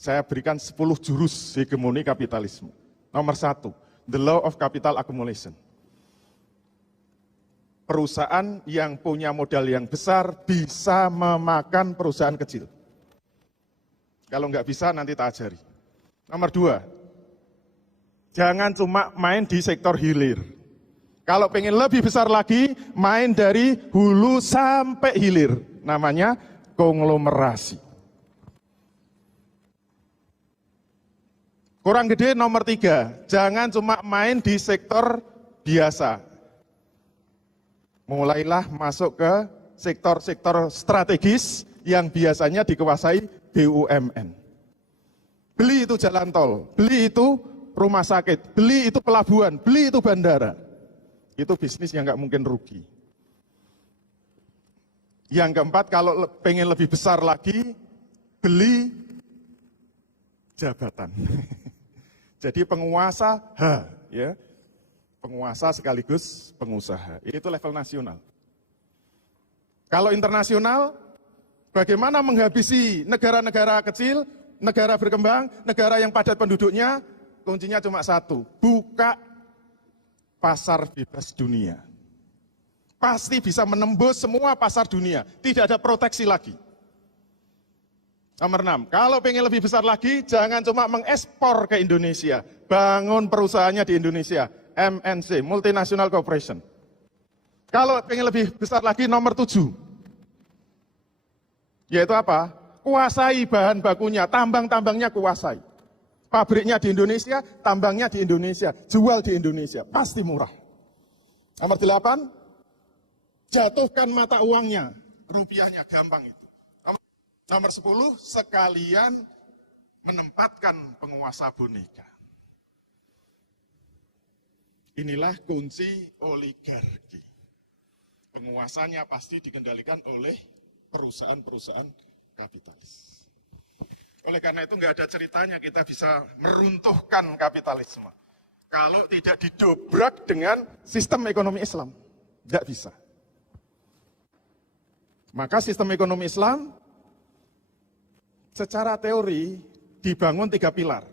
Saya berikan 10 jurus hegemoni kapitalisme. Nomor 1, the law of capital accumulation. Perusahaan yang punya modal yang besar bisa memakan perusahaan kecil. Kalau nggak bisa nanti tak ajari. Nomor 2, jangan cuma main di sektor hilir. Kalau pengen lebih besar lagi, main dari hulu sampai hilir. Namanya konglomerasi. Kurang gede nomor 3, jangan cuma main di sektor biasa. Mulailah masuk ke sektor-sektor strategis yang biasanya dikuasai BUMN. Beli itu jalan tol, beli itu rumah sakit, beli itu pelabuhan, beli itu bandara. Itu bisnis yang nggak mungkin rugi. Yang keempat, kalau pengen lebih besar lagi, beli jabatan. Jadi penguasa ya, penguasa sekaligus pengusaha. Itu level nasional. Kalau internasional, bagaimana menghabisi negara-negara kecil, negara berkembang, negara yang padat penduduknya? Kuncinya cuma satu, buka pasar bebas dunia. Pasti bisa menembus semua pasar dunia, tidak ada proteksi lagi. Nomor 6, kalau pengen lebih besar lagi, jangan cuma mengekspor ke Indonesia. Bangun perusahaannya di Indonesia, MNC, Multinational Corporation. Kalau pengen lebih besar lagi, nomor 7. Yaitu apa? Kuasai bahan bakunya, tambang-tambangnya kuasai. Pabriknya di Indonesia, tambangnya di Indonesia, jual di Indonesia, pasti murah. Nomor 8, jatuhkan mata uangnya, rupiahnya gampang itu. Nomor 10, sekalian menempatkan penguasa boneka. Inilah kunci oligarki. Penguasanya pasti dikendalikan oleh perusahaan-perusahaan kapitalis. Oleh karena itu nggak ada ceritanya kita bisa meruntuhkan kapitalisme. Kalau tidak didobrak dengan sistem ekonomi Islam. Nggak bisa. Maka sistem ekonomi Islam secara teori dibangun 3 pilar.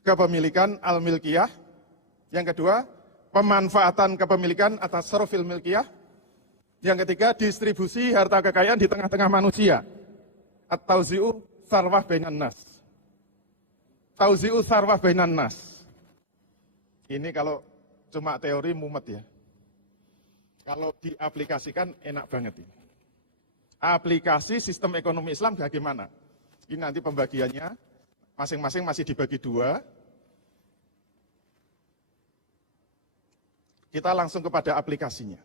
Kepemilikan al-milkiyah. Yang kedua, pemanfaatan kepemilikan atas sarfil milkiyah. Yang ketiga, distribusi harta kekayaan di tengah-tengah manusia. At-tauzi'u sarwah bainan nas. Tauzi'u sarwah bainan nas. Ini kalau cuma teori mumet ya. Kalau diaplikasikan enak banget ini. Aplikasi sistem ekonomi Islam bagaimana? Ini nanti pembagiannya, masing-masing masih dibagi 2. Kita langsung kepada aplikasinya.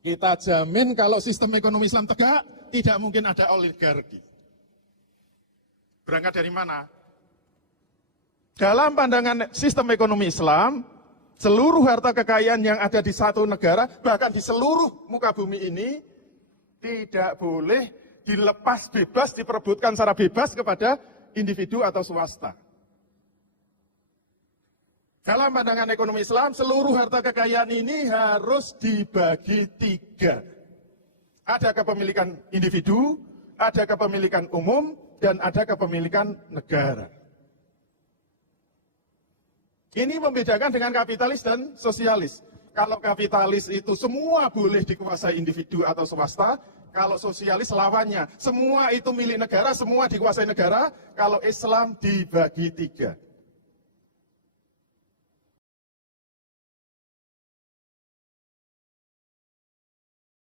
Kita jamin kalau sistem ekonomi Islam tegak, tidak mungkin ada oligarki. Berangkat dari mana? Dalam pandangan sistem ekonomi Islam, seluruh harta kekayaan yang ada di satu negara, bahkan di seluruh muka bumi ini, tidak boleh dilepas bebas, diperebutkan secara bebas kepada individu atau swasta. Dalam pandangan ekonomi Islam, seluruh harta kekayaan ini harus dibagi 3. Ada kepemilikan individu, ada kepemilikan umum, dan ada kepemilikan negara. Ini membedakan dengan kapitalis dan sosialis. Kalau kapitalis itu semua boleh dikuasai individu atau swasta, kalau sosialis lawannya, semua itu milik negara, semua dikuasai negara, kalau Islam dibagi 3.